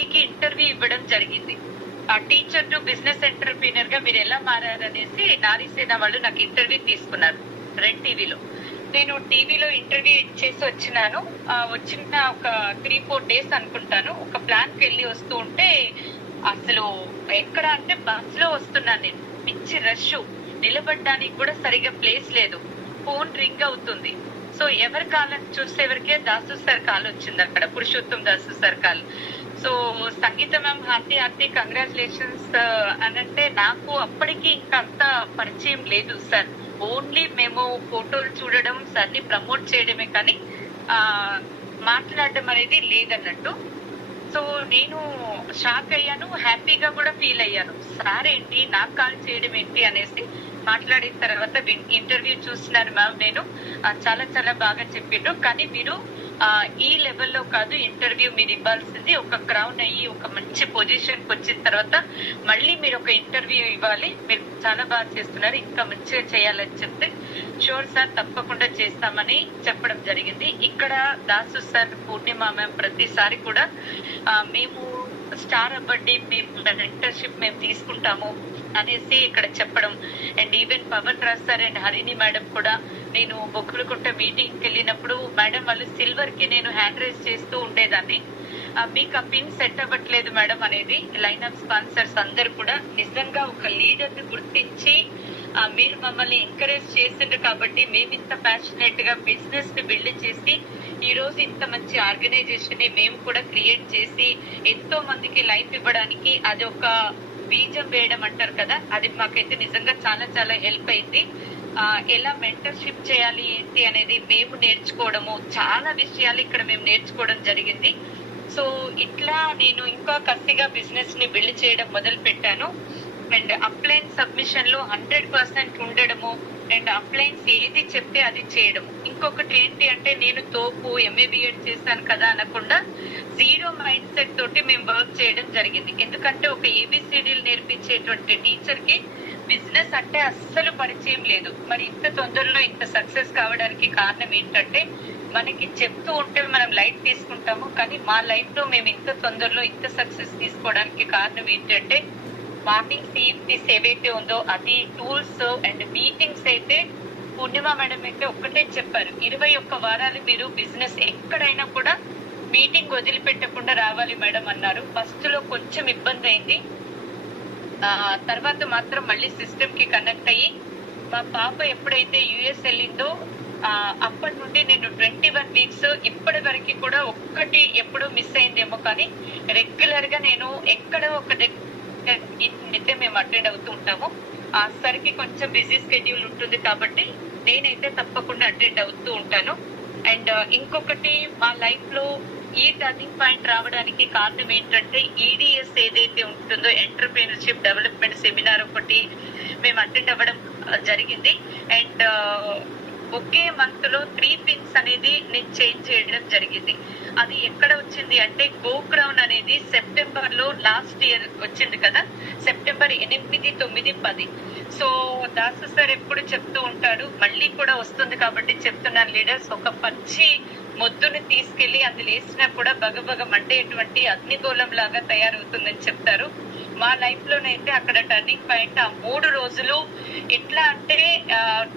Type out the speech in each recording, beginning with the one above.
Interview ఇవ్వడం జరిగింది. ఆ టీచర్ టు బిజినెస్ ఎంటర్‌ప్రెన్యూర్ గా మీరు ఎలా మారారనేసి నారీసేన వాళ్ళు నాకు ఇంటర్వ్యూ తీసుకున్నారు రెడ్ టీవీలో. నేను టీవీలో ఇంటర్వ్యూ ఇచ్చేసి వచ్చినాను. వచ్చిన ఒక 3-4 డేస్ అనుకుంటాను. ఒక ప్లాన్ కి వెళ్ళి వస్తూ ఉంటే అసలు ఎక్కడ అంటే బస్ లో వస్తున్నాను నేను. పిచ్చి రష్, నిలబడడానికి కూడా సరిగా ప్లేస్ లేదు. ఫోన్ రింగ్ అవుతుంది. సో ఎవరి కాలని చూసేవరకే దాసు సార్ కాల్ వచ్చింది అక్కడ, Purushottam Dasu sir call. So Sangeetha ma'am hearty congratulations అనంటే నాకు అప్పటికి ఇంకా అంత పరిచయం లేదు సార్. ఓన్లీ మేము ఫోటోలు చూడడం, సార్ ని ప్రమోట్ చేయడమే కానీ మాట్లాడడం అనేది లేదన్నట్టు. సో నేను షాక్ అయ్యాను, హ్యాపీగా కూడా ఫీల్ అయ్యాను. సార్ ఏంటి నాకు కాల్ చేయడం ఏంటి అనేసి మాట్లాడిన తర్వాత ఇంటర్వ్యూ చూస్తున్నాను మ్యామ్ నేను, చాలా చాలా బాగా చెప్పిండ్రు. కానీ మీరు ఈ లెవెల్లో కాదు ఇంటర్వ్యూ మీరు ఇవ్వాల్సింది. ఒక క్రౌన్ అయ్యి ఒక మంచి పొజిషన్ కి వచ్చిన తర్వాత మళ్ళీ మీరు ఒక ఇంటర్వ్యూ ఇవ్వాలి. మీరు చాలా బాగా చేస్తున్నారు, ఇంకా మంచిగా చేయాలని చెప్తే షూర్ సార్ తప్పకుండా చేస్తామని చెప్పడం జరిగింది. ఇక్కడ దాసు సార్, పూర్ణిమ మ్యామ్ ప్రతిసారి కూడా మేము స్టార్ అవ్వండి, మేము మెంటర్షిప్ మేము తీసుకుంటాము అనేసి ఇక్కడ చెప్పడం. And even Pavan Raj sir and Harini madam కూడా, నేను బొక్కులకుంట మీటింగ్ వెళ్ళినప్పుడు మేడం వాళ్ళు సిల్వర్ కి నేను హ్యాండ్ రైజ్ చేస్తూ ఉండేదాన్ని. మీకు ఆ పిన్ సెట్ అవ్వట్లేదు మేడం అనేది లైన్ ఆఫ్ స్పాన్సర్స్ అందరు కూడా నిజంగా ఒక లీడర్ ని గుర్తించి మీరు మమ్మల్ని ఎంకరేజ్ చేసిండ్రు కాబట్టి మేము ఇంత ప్యాషనేట్ గా బిజినెస్ ని బిల్డ్ చేసి ఈ రోజు ఇంత మంచి ఆర్గనైజేషన్ ని మేము కూడా క్రియేట్ చేసి ఎంతో మందికి లైఫ్ ఇవ్వడానికి అది ఒక బీజం వేయడం అంటారు కదా, అది మాకైతే నిజంగా చాలా చాలా హెల్ప్ అయింది. ఎలా మెంటర్షిప్ చేయాలి ఏంటి అనేది మేము నేర్చుకోవడము, చాలా విషయాలు ఇక్కడ మేము నేర్చుకోవడం జరిగింది. సో ఇట్లా నేను ఇంకా కసిగా బిజినెస్ ని బిల్డ్ చేయడం మొదలు పెట్టాను. అండ్ అప్లైన్ సబ్మిషన్ లో 100% ఉండడము, అండ్ అప్లైన్స్ ఏది చెప్తే అది చేయడం. ఇంకొకటి ఏంటి అంటే నేను తోపు MA/BEd చేశాను కదా అనకుండా జీరో మైండ్ సెట్ తోటి మేము వర్క్ చేయడం జరిగింది. ఎందుకంటే ఒక ABCDలు నేర్పించేటువంటి టీచర్ కి బిజినెస్ అంటే అస్సలు పరిచయం లేదు. మరి ఇంత తొందరలో ఇంత సక్సెస్ కావడానికి కారణం ఏంటంటే మనకి చెప్తూ ఉంటే మనం లైట్ తీసుకుంటాము, కానీ మా లైఫ్ లో మేము ఇంత తొందరలో ఇంత సక్సెస్ తీసుకోవడానికి కారణం ఏంటంటే మార్నింగ్ CFPs ఏవైతే ఉందో అది, టూల్స్ అండ్ మీటింగ్స్ అయితే పూర్ణిమ మేడం అయితే ఒక్కటే చెప్పారు, 21 వారాలు మీరు బిజినెస్ ఎక్కడైనా కూడా మీటింగ్ వదిలిపెట్టకుండా రావాలి మేడం అన్నారు. ఫస్ట్ లో కొంచెం ఇబ్బంది అయింది, తర్వాత మాత్రం మళ్ళీ సిస్టమ్ కి కనెక్ట్ అయ్యి మా పాప ఎప్పుడైతే US వెళ్ళిందో అప్పటి నుండి నేను 21 వీక్స్ ఇప్పటి వరకు కూడా ఒక్కటి ఎప్పుడూ మిస్ అయిందేమో కానీ రెగ్యులర్ గా నేను ఎక్కడో ఒక అయితే మేము అటెండ్ అవుతూ ఉంటాము. ఆ సరికి కొంచెం బిజీ స్కెడ్యూల్ ఉంటుంది కాబట్టి నేనైతే తప్పకుండా అటెండ్ అవుతూ ఉంటాను. అండ్ ఇంకొకటి మా లైఫ్ లో ఈ టర్నింగ్ పాయింట్ రావడానికి కారణం ఏంటంటే EDS ఏదైతే ఉంటుందో ఎంటర్‌ప్రెన్యూర్‌షిప్ డెవలప్మెంట్ సెమినార్ ఒకటి మేము అటెండ్ అవ్వడం జరిగింది. అండ్ ఒకే మంత్ లో 3 పిన్స్ అనేది నేను చేంజ్ చేయడం జరిగింది. అది ఎక్కడ వచ్చింది అంటే గోక్రౌన్ అనేది సెప్టెంబర్ లో లాస్ట్ ఇయర్ వచ్చింది కదా, సెప్టెంబర్ 8, 9, 10. సో దాసు సార్ ఎప్పుడు చెప్తూ ఉంటాడు, మళ్ళీ కూడా వస్తుంది కాబట్టి చెప్తున్నాను లీడర్స్, ఒక పచ్చి మొద్దుని తీసుకెళ్లి అందులో వేసినా కూడా బగబగ మండేటువంటి అగ్నిగోళం లాగా తయారవుతుందని చెప్తారు. మా లైఫ్ లోనైతే అక్కడ టర్నింగ్ పాయింట్ ఆ 3 రోజులు ఎట్లా అంటే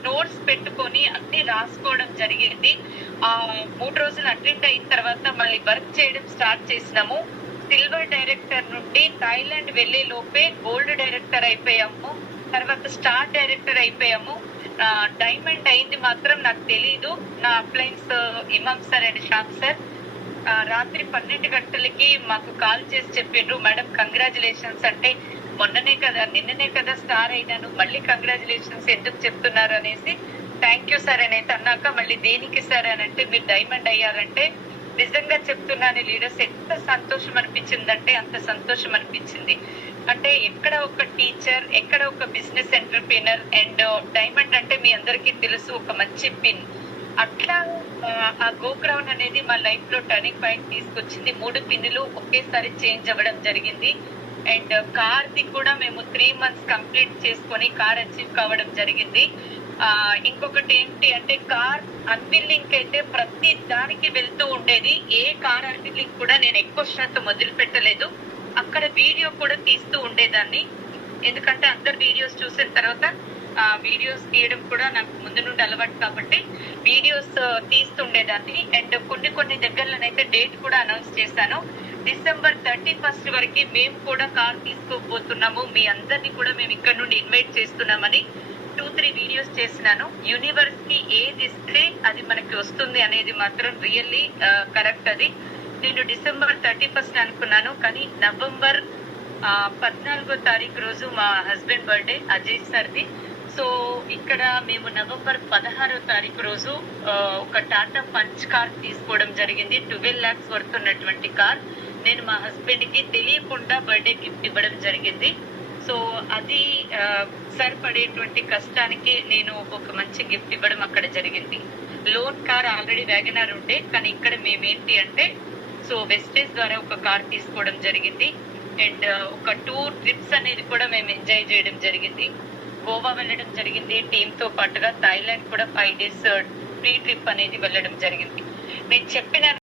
నోట్స్ పెట్టుకొని అన్ని రాసుకోవడం జరిగింది. ఆ 3 రోజులు అటెండ్ అయిన తర్వాత మళ్ళీ వర్క్ చేయడం స్టార్ట్ చేసినాము. సిల్వర్ డైరెక్టర్ నుండి థాయిలాండ్ వెళ్లే లోపే గోల్డ్ డైరెక్టర్ అయిపోయాము, తర్వాత స్టార్ డైరెక్టర్ అయిపోయాము. డైమండ్ అయింది మాత్రం నాకు తెలీదు. నా అప్లైన్స్ ఇమాం సార్ అండ్ శ్యామ్ సార్ రాత్రి 12 గంటలకి మాకు కాల్ చేసి చెప్పిండ్రు, మేడం కంగ్రాచులేషన్స్ అంటే మొన్ననే కదా నిన్ననే కదా స్టార్ అయినాను, మళ్ళీ కంగ్రాచులేషన్స్ ఎందుకు చెప్తున్నారు అనేసి. థ్యాంక్ యూ సార్ అని అయితే అన్నాక మళ్ళీ దేనికి సార్ అని అంటే మీరు డైమండ్ అయ్యారంటే నిజంగా చెప్తున్నాను లీడర్స్, ఎంత సంతోషం అనిపించిందంటే అంత సంతోషం అనిపించింది. అంటే ఎక్కడ ఒక టీచర్, ఎక్కడ ఒక బిజినెస్ ఎంటర్‌ప్రెన్యూర్, అండ్ డైమండ్ అంటే మీ అందరికీ తెలుసు ఒక మంచి పిన్. అట్లా ఆ గోక్రౌన్ అనేది మా లైఫ్ లో టర్నింగ్ పాయింట్ తీసుకొచ్చింది. 3 పిన్నులు ఒకేసారి చేంజ్ అవ్వడం జరిగింది. అండ్ కార్ ది కూడా మేము 3 మంత్స్ కంప్లీట్ చేసుకొని కార్ అచీవ్ కావడం జరిగింది. ఇంకొకటి ఏంటి అంటే కార్ అన్విల్లింగ్ అయితే ప్రతి దానికి వెళ్తూ ఉండేది. ఏ కార్ అన్విల్లింగ్ కూడా నేను ఎక్కువ శాతం వదిలిపెట్టలేదు. అక్కడ వీడియో కూడా తీస్తూ ఉండేదాన్ని. ఎందుకంటే అందరు వీడియోస్ చూసిన తర్వాత వీడియోస్ తీయడం కూడా నాకు ముందు నుండి అలవాటు కాబట్టి వీడియోస్ తీస్తుండేదాన్ని. అండ్ కొన్ని దగ్గరలోనైతే డేట్ కూడా అనౌన్స్ చేశాను. December 31 వరకు మేము కూడా కార్ తీసుకోబోతున్నాము, మీ అందరినీ కూడా మేము ఇక్కడ నుండి ఇన్వైట్ చేస్తున్నామని 2-3 వీడియోస్ చేసినాను. యూనివర్స్ కి ఏది ఇస్తే అది మనకి వస్తుంది అనేది మాత్రం రియల్లీ కరెక్ట్. అది నేను December 31 అనుకున్నాను, కానీ November 14వ తారీఖు రోజు మా హస్బెండ్ బర్త్డే అజయ్ సార్ది. సో ఇక్కడ మేము November 16వ తారీఖు రోజు ఒక టాటా పంచ్ కార్ తీసుకోవడం జరిగింది. 12 lakhs వర్త్ ఉన్నటువంటి కార్ నేను మా హస్బెండ్ కి తెలియకుండా బర్త్డే గిఫ్ట్ ఇవ్వడం జరిగింది. సో అది సరిపడేటువంటి కష్టానికి నేను ఒక మంచి గిఫ్ట్ ఇవ్వడం అక్కడ జరిగింది. లోన్ కార్ ఆల్రెడీ వ్యాగనార్ ఉండే, కానీ ఇక్కడ మేమేంటి అంటే సో వెస్టేజ్ ద్వారా ఒక కార్ తీసుకోవడం జరిగింది. అండ్ ఒక 2 trips అనేది కూడా మేము ఎంజాయ్ చేయడం జరిగింది. గోవా వెళ్ళడం జరిగింది టీమ్ తో పాటుగా. థాయిలాండ్ కూడా 5 days ఫ్రీ ట్రిప్ అనేది వెళ్ళడం జరిగింది. నేను చెప్పిన